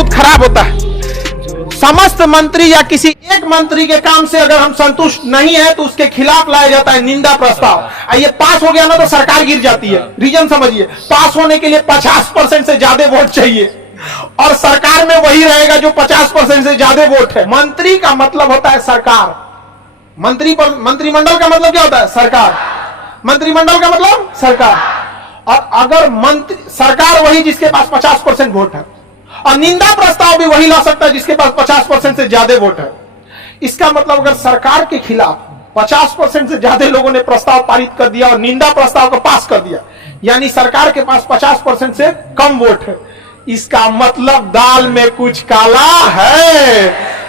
बहुत खराब होता है। समस्त मंत्री या किसी एक मंत्री के काम से अगर हम संतुष्ट नहीं है तो उसके खिलाफ लाया जाता है निंदा प्रस्ताव। ये पास हो गया ना तो सरकार गिर जाती है। रीजन समझिए, पास होने के लिए 50% से ज्यादा वोट चाहिए और सरकार में वही रहेगा जो 50% से ज्यादा वोट है। मंत्री का मतलब होता है सरकार, मंत्रिमंडल का मतलब क्या होता है? सरकार। मंत्रिमंडल का मतलब सरकार। और अगर मंत्री सरकार वही जिसके पास 50% वोट है और निंदा प्रस्ताव भी वही ला सकता है जिसके पास 50% से ज्यादा वोट है। इसका मतलब अगर सरकार के खिलाफ 50% से ज्यादा लोगों ने प्रस्ताव पारित कर दिया और निंदा प्रस्ताव को पास कर दिया, यानी सरकार के पास 50% से कम वोट है, इसका मतलब दाल में कुछ काला है।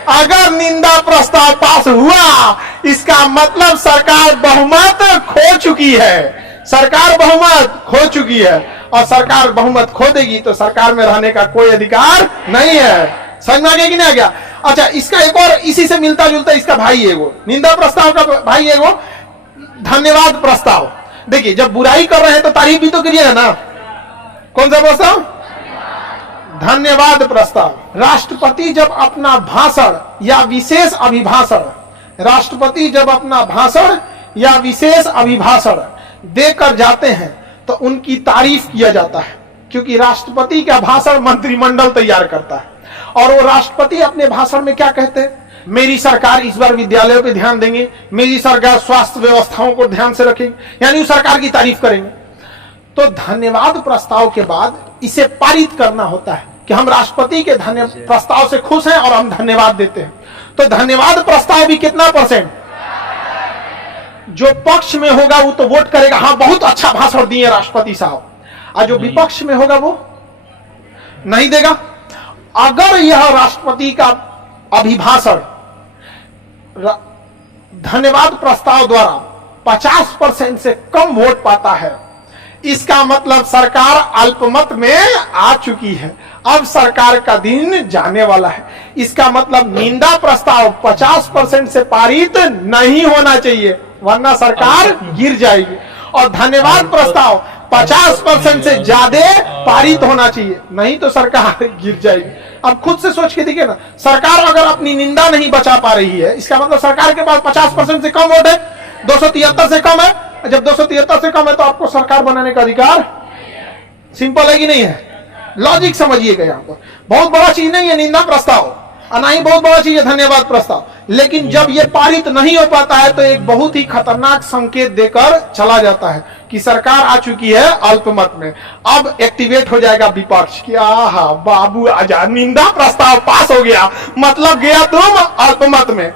अगर निंदा प्रस्ताव पास हुआ इसका मतलब सरकार बहुमत खो चुकी है। सरकार बहुमत खो चुकी है और सरकार बहुमत खो देगी तो सरकार में रहने का कोई अधिकार नहीं है। समझ में आ गया कि नहीं आ गया? अच्छा, इसका एक और इसी से मिलता जुलता इसका भाई एगो, निंदा प्रस्ताव का भाई एगो धन्यवाद प्रस्ताव। देखिए, जब बुराई कर रहे हैं तो तारीफ भी तो करिएगा ना। कौन सा प्रस्ताव? धन्यवाद प्रस्ताव। राष्ट्रपति जब अपना भाषण या विशेष अभिभाषण, राष्ट्रपति जब अपना भाषण या विशेष अभिभाषण देकर जाते हैं तो उनकी तारीफ किया जाता है, क्योंकि राष्ट्रपति का भाषण मंत्रिमंडल तैयार करता है। और वो राष्ट्रपति अपने भाषण में क्या कहते हैं? मेरी सरकार इस बार विद्यालयों पे ध्यान देंगे, मेरी सरकार स्वास्थ्य व्यवस्थाओं को ध्यान से रखेगी, यानी उस सरकार की तारीफ करेंगे। तो धन्यवाद प्रस्ताव के बाद इसे पारित करना होता है कि हम राष्ट्रपति के धन्यवाद प्रस्ताव से खुश हैं और हम धन्यवाद देते हैं। तो धन्यवाद प्रस्ताव भी कितना %? जो पक्ष में होगा वो तो वोट करेगा, हाँ बहुत अच्छा भाषण दिए राष्ट्रपति साहब, और जो विपक्ष में होगा वो नहीं देगा। अगर यह राष्ट्रपति का अभिभाषण धन्यवाद प्रस्ताव द्वारा 50% से कम वोट पाता है, इसका मतलब सरकार अल्पमत में आ चुकी है। अब सरकार का दिन जाने वाला है। इसका मतलब निंदा प्रस्ताव 50% से पारित नहीं होना चाहिए, वरना सरकार गिर जाएगी। और धन्यवाद प्रस्ताव 50% से ज्यादा पारित होना चाहिए, नहीं तो सरकार गिर जाएगी। अब खुद से सोच के देखिए ना, सरकार अगर अपनी निंदा नहीं बचा पा रही है, इसका मतलब सरकार के पास 50% से कम वोट है, 273 से कम है। जब 273 से कम है तो आपको सरकार बनाने का अधिकार, सिंपल है कि नहीं है? लॉजिक समझिएगा। यहाँ पर बहुत बड़ा चीज नहीं है निंदा प्रस्ताव, और ना ही बहुत बड़ा चीज है धन्यवाद प्रस्ताव। लेकिन जब ये पारित नहीं हो पाता है तो एक बहुत ही खतरनाक संकेत देकर चला जाता है कि सरकार आ चुकी है अल्पमत में। अब एक्टिवेट हो जाएगा विपक्ष कि आहा बाबू आजा, निंदा प्रस्ताव पास हो गया, मतलब गया तुम अल्पमत में।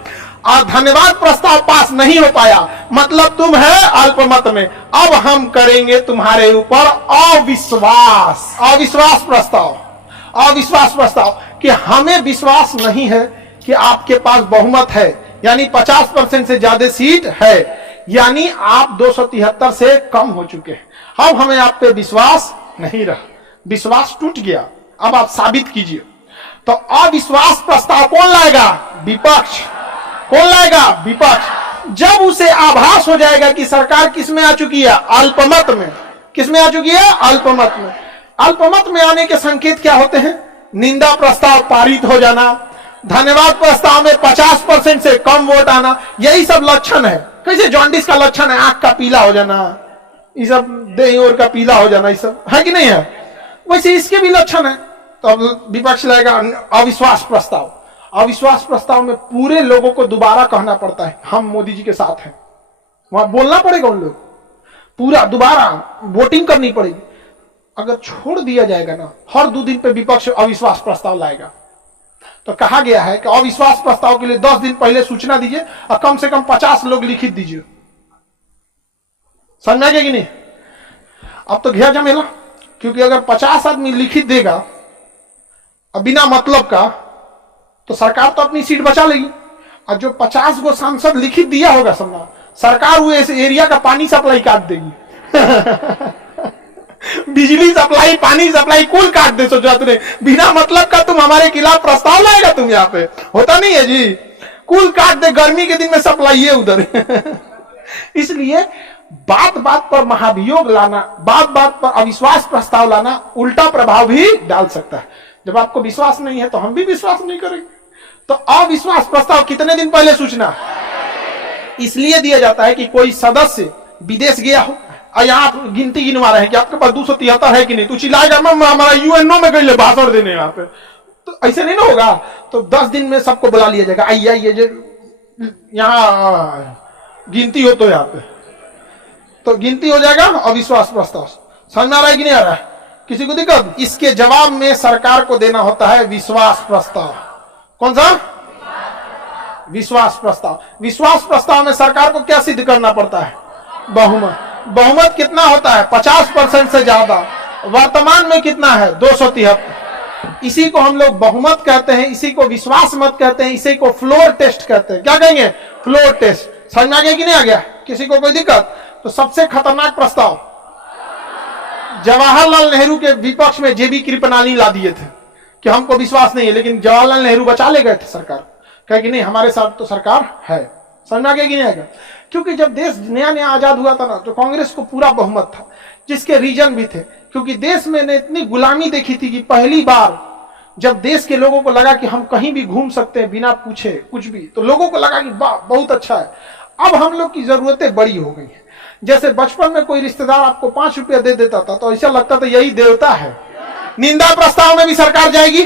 और धन्यवाद प्रस्ताव पास नहीं हो पाया, मतलब तुम है अल्पमत में। अब हम करेंगे तुम्हारे ऊपर अविश्वास, अविश्वास प्रस्ताव, अविश्वास प्रस्ताव कि हमें विश्वास नहीं है कि आपके पास बहुमत है, यानी 50% से ज्यादा सीट है, यानी आप 273 से कम हो चुके हैं। अब हमें आप पे विश्वास नहीं रहा, विश्वास टूट गया, अब आप साबित कीजिए। तो अविश्वास प्रस्ताव कौन लाएगा? विपक्ष। कौन लाएगा? विपक्ष। जब उसे आभास हो जाएगा कि सरकार किसमें आ चुकी है? अल्पमत में। किसमें आ चुकी है? अल्पमत में। अल्पमत में आने के संकेत क्या होते हैं? निंदा प्रस्ताव पारित हो जाना, धन्यवाद प्रस्ताव में 50% से कम वोट आना, यही सब लक्षण है। कैसे जॉन्डिस का लक्षण है आंख का पीला हो जाना, ये सब देह और का पीला हो जाना, ये सब है कि नहीं है? वैसे इसके भी लक्षण है। तो अब विपक्ष लाएगा अविश्वास प्रस्ताव। अविश्वास प्रस्ताव में पूरे लोगों को दोबारा कहना पड़ता है हम मोदी जी के साथ हैं, वहां बोलना पड़ेगा उन लोग, पूरा दोबारा वोटिंग करनी पड़ेगी। अगर छोड़ दिया जाएगा ना, हर 2 दिन पे विपक्ष अविश्वास प्रस्ताव लाएगा। तो कहा गया है कि अविश्वास प्रस्ताव के लिए 10 दिन पहले सूचना दीजिए और कम से कम 50 लोग लिखित दीजिए। समझ में आ गया कि नहीं? अब तो घेर जमेला, क्योंकि अगर 50 आदमी लिखित देगा बिना मतलब का, तो सरकार तो अपनी सीट बचा लेगी। और जो 50 गो सांसद लिखित दिया होगा समझा, सरकार वो इस एरिया का पानी सप्लाई काट देगी बिजली सप्लाई, पानी सप्लाई कुल काट दे। सोचो तुमने, बिना मतलब का तुम हमारे खिलाफ प्रस्ताव लाएगा? तुम यहाँ पे होता नहीं है जी, कुल काट दे। गर्मी के दिन में सप्लाई है उधर इसलिए बात बात पर महाभियोग लाना, बात बात पर अविश्वास प्रस्ताव लाना उल्टा प्रभाव भी डाल सकता है। जब आपको विश्वास नहीं है तो हम भी विश्वास नहीं करेंगे। तो अविश्वास प्रस्ताव कितने दिन पहले सूचना इसलिए दिया जाता है कि कोई सदस्य विदेश गया हो और यहाँ गिनती गिनवा रहे हैं कि आपके पास 273 है कि नहीं, तो चिल्लाएगा मैं हमारा यूएनओ में गई भाषण देने यहाँ पे, तो ऐसे नहीं ना होगा। तो 10 दिन में सबको बुला लिया जाएगा, आइए आइए यहाँ गिनती हो तो यहाँ पे तो गिनती हो जाएगा। अविश्वास प्रस्ताव समझ में आ रहा है कि नहीं आ रहा है, किसी को दिक्कत? इसके जवाब में सरकार को देना होता है विश्वास प्रस्ताव। कौन सा? विश्वास प्रस्ताव। विश्वास प्रस्ताव में सरकार को क्या सिद्ध करना पड़ता है? बहुमत। बहुमत कितना होता है? 50% से ज्यादा। वर्तमान में कितना है? 273। इसी को हम लोग बहुमत कहते हैं, इसी को विश्वास मत कहते हैं, इसी को फ्लोर टेस्ट कहते हैं। क्या कहेंगे? Floor test. समझ में आ गया कि नहीं आ गया? किसी को कोई दिक्कत? तो सबसे खतरनाक प्रस्ताव जवाहरलाल नेहरू के विपक्ष में जेबी कृपलानी ला दिए थे कि हमको विश्वास नहीं है, लेकिन जवाहरलाल नेहरू बचा ले गए थे सरकार, कहे कि नहीं हमारे साथ तो सरकार है। समझ में आ गया कि नहीं आएगा? क्योंकि जब देश नया नया आजाद हुआ था ना, तो कांग्रेस को पूरा बहुमत था, जिसके रीजन भी थे, क्योंकि देश में ने इतनी गुलामी देखी थी कि पहली बार जब देश के लोगों को लगा कि हम कहीं भी घूम सकते हैं बिना पूछे कुछ भी, तो लोगों को लगा कि वाह बहुत अच्छा है। अब हम लोग की जरूरतें बड़ी हो गई हैं। जैसे बचपन में कोई रिश्तेदार आपको 5 रुपया दे देता था तो ऐसा लगता था यही देवता है। निंदा प्रस्ताव में भी सरकार जाएगी,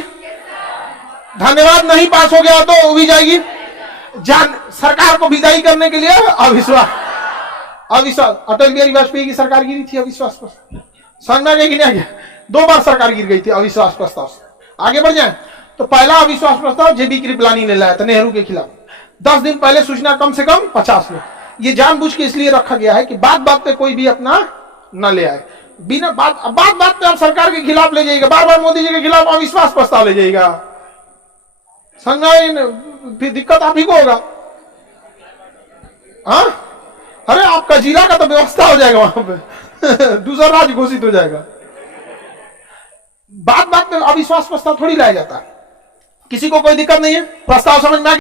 धन्यवाद नहीं पास हो गया तो भी जाएगी। सरकार को विदाई करने के लिए अविश्वास। अटल बिहारी वाजपेयी की सरकार गिरी थी अविश्वास प्रस्ताव। समझ में आ गया कि नहीं आ गया? 2 बार सरकार गिर गई थी अविश्वास प्रस्ताव से। आगे बढ़ जाए तो पहला अविश्वास प्रस्ताव जेबी कृपलानी ने लाया था नेहरू के खिलाफ। 10 दिन पहले सूचना कम से कम 50 लोग। ये जानबूझ के इसलिए रखा गया है कि बात बात पे कोई भी अपना न ले आए। बिना बात पे आप सरकार के खिलाफ ले जाइएगा, बार बार मोदी जी के खिलाफ अविश्वास प्रस्ताव ले जाइएगा, फिर दिक्कत आप ही को होगा। हाँ, अरे आपका जिला का तो व्यवस्था हो जाएगा वहां पे दूसरा राज्य घोषित हो जाएगा। बात पे अविश्वास प्रस्ताव थोड़ी लाया जाता है। किसी को कोई दिक्कत नहीं है? प्रस्ताव समझ में